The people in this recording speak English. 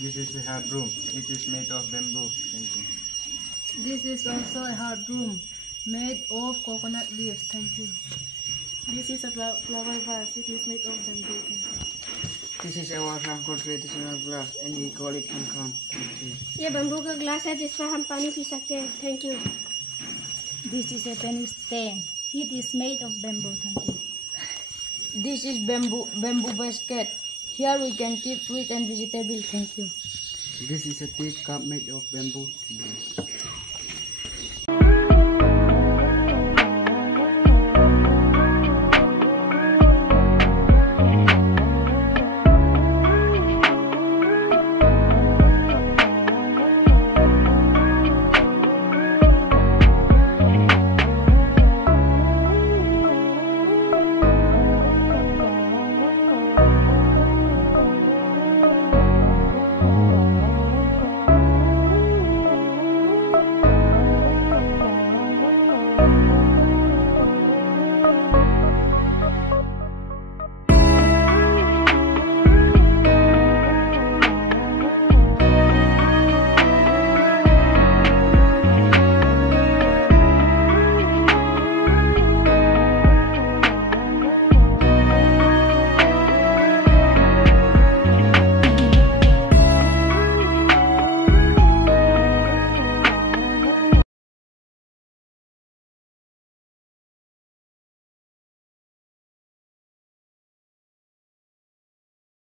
This is a hard broom. It is made of bamboo. Thank you. This is also a hard broom made of coconut leaves. Thank you. This is a flower vase. It is made of bamboo. Thank you. This is our Franco traditional glass and we call it Hankan. Thank you. ये bamboo का glass है जिसमें हम पानी P सकते हैं. Thank you. This is a penny stand. It is made of bamboo. Thank you. This is bamboo basket. Here we can keep fruit and vegetables. Thank you. This is a teacup made of bamboo. Thank you.